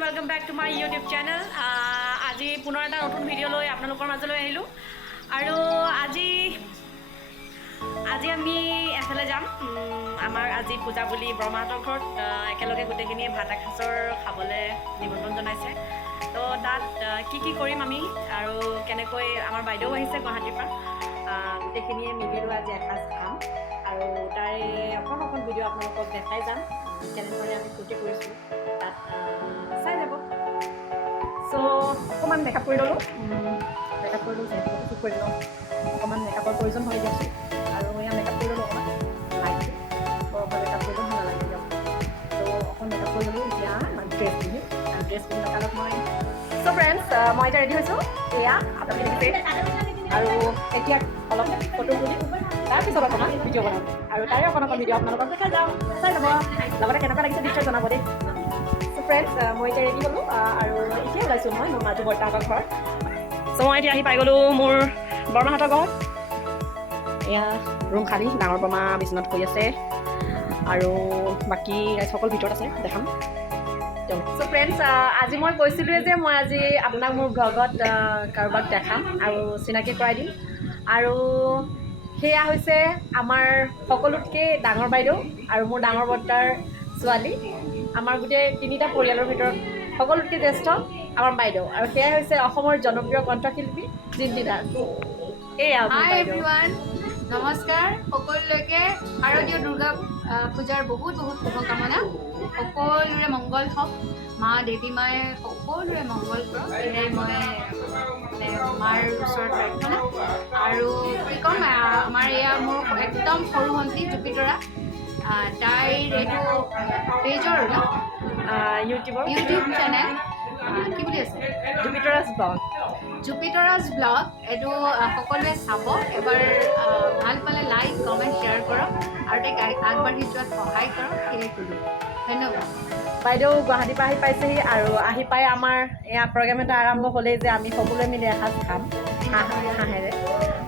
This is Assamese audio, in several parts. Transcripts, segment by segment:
welcome back to my YouTube channel. আজি পুনৰ এটা নতুন ভিডিঅ' লৈ আপোনালোকৰ মাজলৈ আহিলোঁ আৰু আজি আমি এফালে যাম। আমাৰ আজি পূজা বুলি ব্ৰহ্মাহঁতৰ ঘৰত একেলগে গোটেইখিনিয়ে ভাত এসাঁজৰ খাবলৈ নিমন্ত্ৰণ জনাইছে। তো তাত কি কৰিম আমি আৰু কেনেকৈ আমাৰ বাইদেউ আহিছে গুৱাহাটীৰ পৰা, গোটেইখিনিয়ে মিলি লৈ আজি এসাঁজ খাম আৰু তাৰে অকণ ভিডিঅ' আপোনালোকক দেখাই যাম কেনেদৰে আমি ফূৰ্তি কৰিছোঁ তাত চাই যাব। চ' অকণমান মেকআপ কৰি ল'লোঁ, যিহেতু শ্বুট কৰি লওঁ অকণমান মেকআপৰ প্ৰয়োজন হৈ দিয়কচোন আৰু এয়া মেকআপ কৰি ল'লোঁ অকণমান লাইট বৰফৰ মেকআপ কৰিলেও ভাল নালাগে দিয়ক। ত' অকণ মেকআপ কৰি ল'লোঁ। এতিয়া ড্ৰেছ পিন্ধিম আৰু ড্ৰেছ পিন্ধি লগালগ মই চ' ফ্ৰেণ্ডছ মই এতিয়া ৰেডি হৈছোঁ। এয়া আপোনালোকে দেখিছে আৰু এতিয়া অলপ ফটো তুলিম, তাৰপিছত অকণমান ভিডিঅ' বনাম আৰু তাৰে অকণ ভিডিঅ' আপোনালোকক দেখাই যাওঁ, চাই যাব। লগতে কেনেকুৱা লাগিছে নিশ্চয় জনাব দেই। চ' ফ্ৰেণ্ডছ মই এতিয়া ৰেডি হ'লোঁ আৰু এতিয়া ওলাইছোঁ মই মোৰ মাজু বৰ্তাহঁতৰ ঘৰত। চ' মই এতিয়া আহি পাই গ'লোঁ মোৰ বৰমাহঁতৰ ঘৰত। এয়া ৰুম খালী, ডাঙৰ বৰমা বিচনাত শুই আছে আৰু বাকী সকলো ভিতৰত আছে, দেখাম। চ' ফ্ৰেণ্ডছ আজি মই কৈছিলোঁৱে যে মই আজি আপোনাক মোৰ ব্লগত কাৰোবাক দেখাম আৰু চিনাকি কৰাই দিম আৰু সেয়া হৈছে আমাৰ সকলোতকৈ ডাঙৰ বাইদেউ আৰু মোৰ ডাঙৰ বৰ্তাৰ ছোৱালী। আমাৰ গোটেই তিনিটা পৰিয়ালৰ ভিতৰত সকলোতকৈ জ্যেষ্ঠ আমাৰ বাইদেউ আৰু সেয়াই হৈছে অসমৰ জনপ্ৰিয় কণ্ঠশিল্পী জিন্তি দাস। এয়া হাই এভৰিৱান, নমস্কাৰ সকলোলৈকে। শাৰদীয় দুৰ্গা পূজাৰ বহুত শুভকামনা। সকলোৰে মংগল হওক, মা দেৱী মায়ে সকলোৰে মংগল কৰক, এয়াই মই মাৰ ওচৰত প্ৰাৰ্থনা। আৰু কি ক'ম, আমাৰ এয়া মোৰ একদম সৰু ভণ্টি জুপিতৰা, তাইৰ এইটো পেজৰ ইউটিউব চেনেল কি বুলি আছে, জুপিতৰাজ ব্লগ। এইটো সকলোৱে চাব, এবাৰ ভাল পালে লাইক কমেণ্ট শ্বেয়াৰ কৰক আৰু তাইক আগবাঢ়ি যোৱাত সহায় কৰক। সেয়ে ক'লোঁ, ধন্যবাদ। বাইদেউ গুৱাহাটীৰ পৰা আহি পাইছেহি আৰু আহি পাই আমাৰ এয়া প্ৰগ্ৰেম এটা আৰম্ভ হ'লেই যে আমি সকলোৱে মিলি এসাঁজ খাম হাঁহেৰে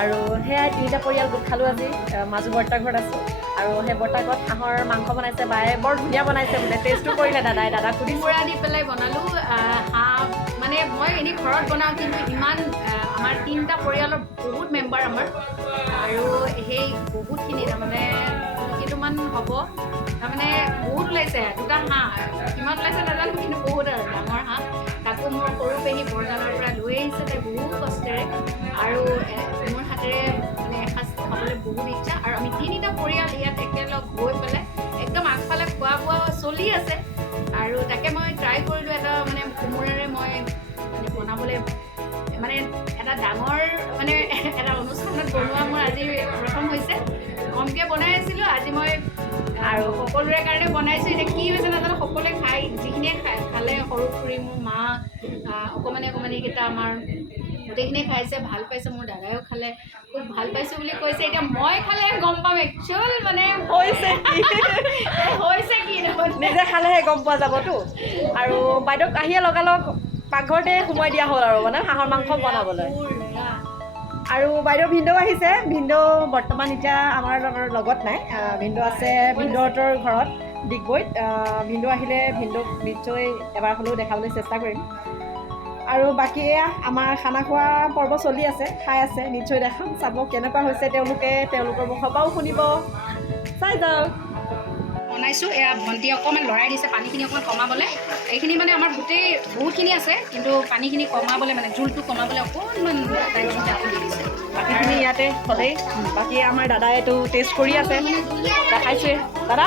আৰু সেয়াই তিনিটা পৰিয়াল গোট খালোঁ। আজি মাজু বৰ্তাৰ ঘৰত আছোঁ আৰু সেই বৰ্তাৰ ঘৰত হাঁহৰ মাংস বনাইছে, বায়ে বৰ ধুনীয়া বনাইছে বোলে, টেষ্টো কৰিলে দাদাক সুধিছোঁ। কোমোৰা দি পেলাই বনালোঁ হাঁহ, মানে মই এনেই ঘৰত বনাওঁ কিন্তু ইমান আমাৰ তিনিটা পৰিয়ালৰ বহুত মেম্বাৰ আমাৰ আৰু সেই বহুতখিনি তাৰমানে কেইটামান হ'ব, তাৰমানে বহুত ওলাইছে। দুটা হাঁহ কিমান ওলাইছে নাজানো কিন্তু বহুত আৰু ডাঙৰ হাঁহ। তাকো মোৰ সৰু পেহী বৰগানৰ পৰা লৈ আহিছে তাই বহুত কষ্টেৰে আৰু মোৰ হাতেৰে মানে এসাঁজ খাবলৈ বহুত ইচ্ছা আৰু আমি তিনিটা পৰিয়াল ইয়াত একেলগ গৈ পেলাই একদম আগফালে খোৱা বোৱা চলি আছে আৰু তাকে মই ট্ৰাই কৰিলোঁ এটা মানে কোমোৰাৰে মই মানে বনাবলৈ, মানে এটা ডাঙৰ মানে এটা অনুষ্ঠানত বনোৱা মোৰ আজি প্ৰথম হৈছে। কমকৈ বনাই আছিলোঁ, আজি মই আৰু সকলোৰে কাৰণে বনাইছোঁ। এতিয়া কি হৈছে নাজানো, সকলোৱে খাই, যিখিনিয়ে খালে সৰু খুৰী মোৰ মা অকণমানিকেইটা আমাৰ গোটেইখিনিয়ে খাইছে, ভাল পাইছে। মোৰ দাদাইও খালে, খুব ভাল পাইছোঁ বুলি কৈছে। এতিয়া মই খালে গম পাম একচুৱেল মানে হৈছে কি নিজে খালেহে গম পোৱা যাবতো। আৰু বাইদেউক আহিয়ে লগালগ পাকঘৰতে সোমোৱাই দিয়া হ'ল আৰু মানে হাঁহৰ মাংস বনাবলৈ। আৰু বাইদেউ ভিনদেউ আহিছে, ভিনদেউ বৰ্তমান এতিয়া আমাৰ লগত নাই, ভিনদেউ আছে ভিনদেউহঁতৰ ঘৰত ডিগবৈত। ভিনদেউ আহিলে ভিনদেউক নিশ্চয় এবাৰ হ'লেও দেখাবলৈ চেষ্টা কৰিম আৰু বাকী এয়া আমাৰ খানা খোৱা পৰ্ব চলি আছে, খাই আছে, নিশ্চয় দেখাম, চাব কেনেকুৱা হৈছে তেওঁলোকৰ মুখৰ পৰাও শুনিব, চাই যাওক। বনাইছোঁ এয়া ভণ্টি অকণমান লৰাই দিছে পানীখিনি অকণমান কমাবলৈ। এইখিনি মানে আমাৰ গোটেই বহুতখিনি আছে কিন্তু পানীখিনি কমাবলৈ মানে জোলটো কমাবলৈ অকণমান টাইম দি দিছে। বাকীখিনি ইয়াতে হ'লেই, বাকী আমাৰ দাদাই এইটো টেষ্ট কৰি আছে, দেখাইছোৱে। দাদা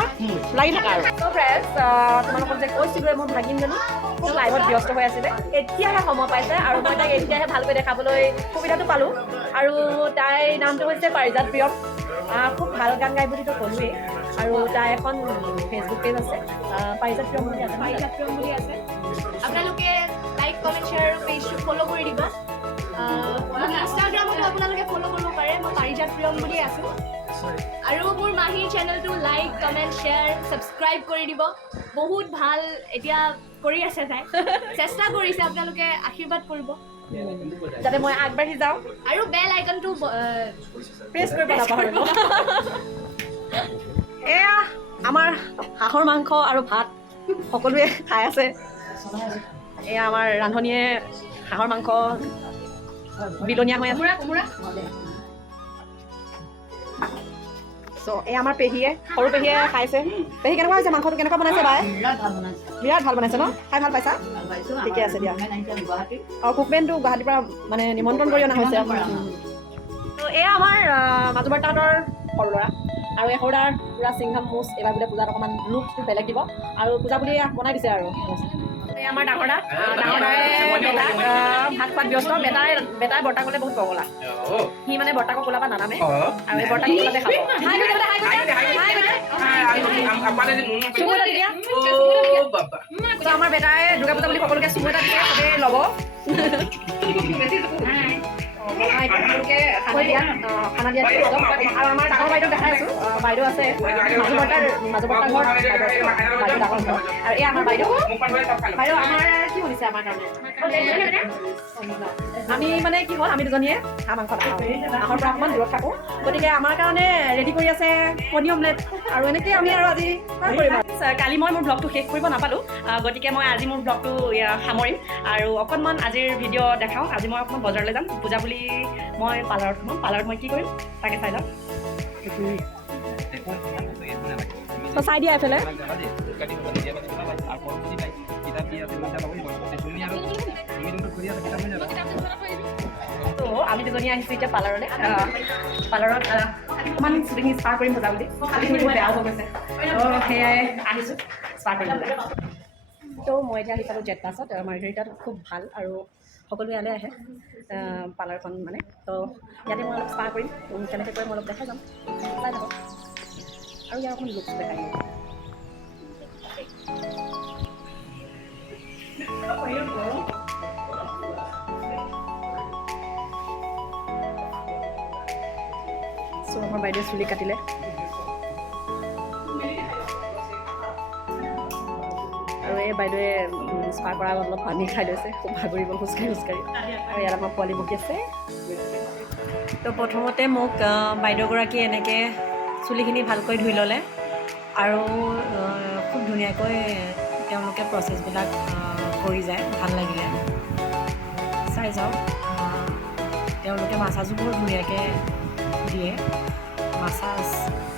লাগি থাকা আৰু। চ' ফ্ৰেণ্ডছ তোমালোকক যে কৈছিলোঁ মোৰ ভাগিনজনী খুব লাইভত ব্যস্ত হৈ আছিলে, এতিয়াহে সময় পাইছে আৰু মই তাইক এতিয়াহে ভালকৈ দেখাবলৈ সুবিধাটো পালোঁ। আৰু তাইৰ নামটো হৈছে পাৰিজাত প্ৰিয়ম, খুব ভাল গান গাই বুলিতো ক'লোৱেই আৰু তাই এখন ফেচবুক পেজ আছে, পাৰিজাত প্ৰিয়ম বুলি আছে। আপোনালোকে লাইক কমেণ্ট শ্বেয়াৰ পেজটো ফ'ল' কৰি দিব। ইনষ্টাগ্ৰামতো আপোনালোকে ফ'ল' কৰিব পাৰে, মই পাৰিজাত প্ৰিয়ম বুলি আছোঁ। আৰু মোৰ মাহীৰ চেনেলটো লাইক কমেণ্ট শ্বেয়াৰ ছাবস্ক্ৰাইব কৰি দিব। বহুত ভাল এতিয়া কৰি আছে তাই, চেষ্টা কৰিছে, আপোনালোকে আশীৰ্বাদ কৰিব যাতে মই আগবাঢ়ি যাওঁ আৰু বেল আইকনটো প্ৰেছ কৰিব নাপাহৰিব। এয়া আমাৰ হাঁহৰ মাংস আৰু ভাত সকলোৱে খাই আছে এয়া আমাৰ ৰান্ধনীয়ে হাঁহৰ মাংস বিলনীয়া হৈ আছে চ' এই আমাৰ পেহীয়ে সৰু পেহীয়ে খাইছে পেহী কেনেকুৱা হৈছে মাংসটো কেনেকুৱা বনাইছে বাই বিৰাট ভাল বনাইছে ন খাই ভাল পাইছা ঠিকে আছে দিয়া আৰু কুকমেনটো গুৱাহাটীৰ পৰা মানে নিমন্ত্ৰণ কৰি অনা হৈছে ত' এয়া আমাৰ মাজু বৰ্তাহঁতৰ সৰু ল'ৰা আৰু এই সৰুদাৰ পূৰা চিংঘাম মুচ এইবাৰ বোলে পূজাত অকণমান লুকটো বেলেগ দিব আৰু পূজা বুলি বনাই দিছে আৰু এই আমাৰ ডাঙৰ দাই বেটাক ভাত খোৱাত ব্যস্ত বেটাই বৰ্তাক ক'লে বহুত পগলা সি মানে বৰ্তাকক ওলাব নানামে আৰু এই বৰ্তাক ওলাতে খাব আমাৰ বেটাই দুৰ্গা পূজা বুলি সকলোকে চুমু এটা দিছে চবেই ল'ব সকলোকে খানা দিয়া আৰু আমাৰ ডাঙৰ বাইদেউ দেখাই আছো বাইদেউ আছে মাজু বৰ্তাৰ ঘৰত বাইদেউ ডাঙৰ ঘৰ আৰু এই আমাৰ বাইদেউ আমাৰ কি শুনিছে আমাৰ কাৰণে আমি মানে কি হ'ল আমি দুজনীয়ে হাঁহ মাংস নাখাওঁ হাঁহৰ পৰা অকণমান দূৰত থাকোঁ গতিকে আমাৰ কাৰণে ৰেডি কৰি আছে কণী অমলেট আৰু এনেকৈ আমি আৰু আজি কালি মই মোৰ ব্লগটো শেষ কৰিব নাপালোঁ গতিকে মই আজি মোৰ ব্লগটো সামৰিম আৰু অকণমান আজিৰ ভিডিঅ' দেখাওঁ আজি মই অকণমান বজাৰলৈ যাম পূজা বুলি মই পাৰ্লাৰত সোমাম পাৰ্লাৰত মই কি কৰিম তাকে চাই যাম চাই দিয়া এইফালে তো আমি দুজনী আহিছোঁ এতিয়া পাৰ্লাৰলৈ পাৰ্লাৰত অকণমান চুলিখিনি স্পা কৰিম পূজা বুলি চুলিখিনি বহুত বেয়াও হৈ গৈছে সেয়াই আহিছোঁ স্পা কৰিবলৈ তো মই এতিয়া আহি পালোঁ জেট বাছত মাৰ্ঘেৰিটাত খুব ভাল আৰু সকলো ইয়ালৈ আহে পাৰ্লাৰখন মানে তো ইয়াতে মই অলপ স্পা কৰিম কেনেকৈ কৰি মই অলপ দেখাই যাম চাই থাকক আৰু ইয়াৰ অকণমান লুকছ দেখাই দিম চ' আমাৰ বাইদেৱে চুলি কাটিলে আৰু এই বাইদেৱে স্পা কৰা অলপ পানী খাই লৈছে খুব ভাগৰি গ'ল খোজকাঢ়ি আৰু ইয়াত আমাৰ পোৱালি বকি আছে তো প্ৰথমতে মোক বাইদেউগৰাকীয়ে এনেকৈ চুলিখিনি ভালকৈ ধুই ল'লে আৰু খুব ধুনীয়াকৈ তেওঁলোকে প্ৰচেছবিলাক কৰি যায় ভাল লাগিলে চাই যাওক তেওঁলোকে মাছাজো বহুত ধুনীয়াকৈ দিয়ে মাছাজ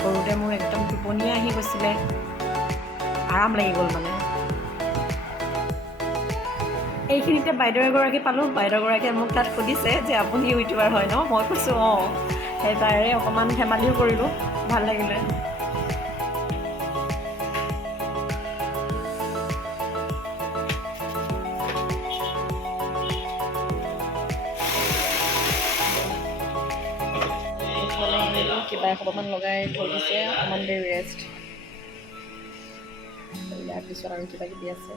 কৰোঁতে মোৰ একদম টোপনিয়ে আহি গৈছিলে আৰাম লাগি গ'ল মানে এইখিনিতে বাইদেউ এগৰাকী পালোঁ বাইদেউগৰাকীয়ে মোক তাত সুধিছে যে আপুনি ইউটিউবাৰ হয় ন মই কৈছোঁ অঁ সেই তাৰে অকণমান ধেমালিও কৰিলোঁ ভাল লাগিলে কিবা অকণমান লগাই থৈ দিছে অকণমান দেৰি ৰেষ্ট ইয়াৰ পিছত আৰু কিবা কিবি আছে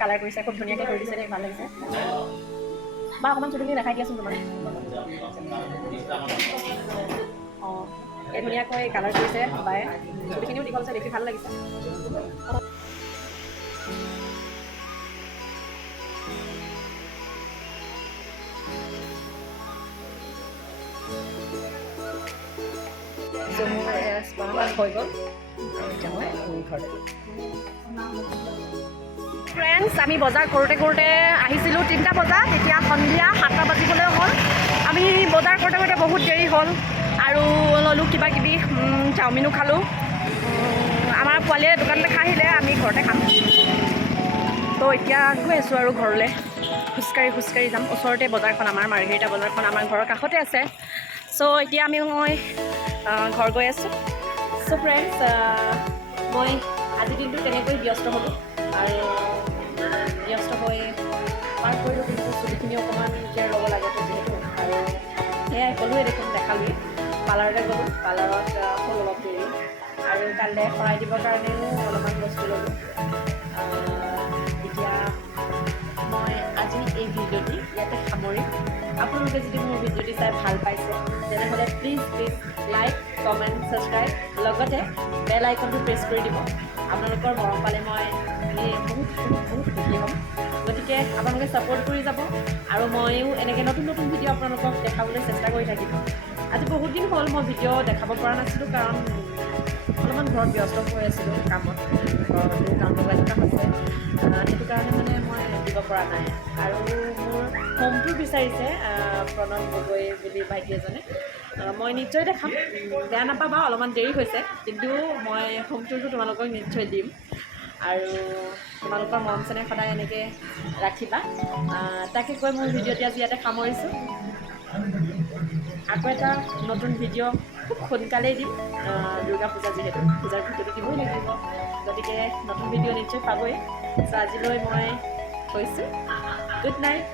কালাৰ কৰিছে খুব ধুনীয়াকৈ কৰি দিছে দেই ভাল লাগিছে বা অকণমান চুলিখিনি দেখাই দিয়াচোন তোমাক অঁ এই ধুনীয়াকৈ কালাৰ কৰিছে বায়ে চুলিখিনিও দীঘল আছে দেখি ভাল লাগিছে হৈ গ'ল এতিয়া মই ঘৰতে ফ্ৰেণ্ডছ আমি বজাৰ কৰোঁতে কৰোঁতে আহিছিলোঁ 3টা বজাত এতিয়া সন্ধিয়া 7টা বাজিবলৈ হ'ল আমি বজাৰ কৰোঁতে কৰোঁতে বহুত দেৰি হ'ল আৰু ল'লোঁ কিবা কিবি চাওমিনো খালোঁ আমাৰ পোৱালীয়ে দোকানলৈ খাই আহিলে আমি ঘৰতে খাম তো এতিয়া গৈ আছোঁ আৰু ঘৰলৈ খোজকাঢ়ি যাম ওচৰতে বজাৰখন আমাৰ মাৰ্ঘেৰিটা বজাৰখন আমাৰ ঘৰৰ কাষতে আছে চ' এতিয়া মই ঘৰ গৈ আছোঁ চ' ফ্ৰেণ্ডছ মই আজিৰ দিনটো তেনেকৈ ব্যস্ত হ'লোঁ আৰু ব্যস্ত হৈ পাৰ কৰিলোঁ কিন্তু চুলিখিনি অকণমান কেয়াৰ ল'ব লাগেতো যিহেতু আৰু সেয়াই ক'লোৱে দেখোন দেখালোৱেই পাৰ্লাৰলৈ গ'লোঁ পাৰ্লাৰত হ'ল অলপ দেৰি আৰু কাইলৈ শৰাই দিবৰ কাৰণেও অলপমান বস্তু ল'লোঁ এতিয়া মই আজি এই ভিডিঅ'টি ইয়াতে সামৰিম আপোনালোকে যদি মোৰ ভিডিঅ'টি চাই ভাল পাইছে তেনেহ'লে প্লিজ লাইক কমেণ্ট ছাবস্ক্ৰাইব লগতে বেল আইকনটো প্ৰেছ কৰি দিব আপোনালোকৰ মৰম পালে মই বহুত সুখী হ'ম গতিকে আপোনালোকে ছাপোৰ্ট কৰি যাব আৰু ময়ো এনেকৈ নতুন নতুন ভিডিঅ' আপোনালোকক দেখাবলৈ চেষ্টা কৰি থাকিম আজি বহুত দিন হ'ল মই ভিডিঅ' দেখাব পৰা নাছিলোঁ কাৰণ অলপমান ঘৰত ব্যস্ত হৈ আছিলোঁ কামত, ঘৰতো কাম লগাই থকা হৈছে, সেইটো কাৰণে মানে মই দিব পৰা নাই। আৰু মোৰ হোম টুৰ বিচাৰিছে প্ৰণৱ গগৈ বুলি ভাইটি এজনে, মই নিশ্চয় দেখাম, বেয়া নাপাবা, অলপমান দেৰি হৈছে, কিন্তু মই হোম টুৰটো তোমালোকক নিশ্চয় দিম। আৰু তোমালোকৰ মৰম চেনেহ সদায় এনেকৈ ৰাখিবা, তাকে কৈ মোৰ ভিডিঅ'টি আজি ইয়াতে সামৰিছোঁ। আকৌ এটা নতুন ভিডিঅ' খুব সোনকালেই দিম, দুৰ্গা পূজা যিহেতু, পূজাৰ ভিডিঅ'টো দিবই লাগিব, গতিকে নতুন ভিডিঅ' নিশ্চয় পাবই। চ' আজিলৈ মই থৈছোঁ, গুড নাইট।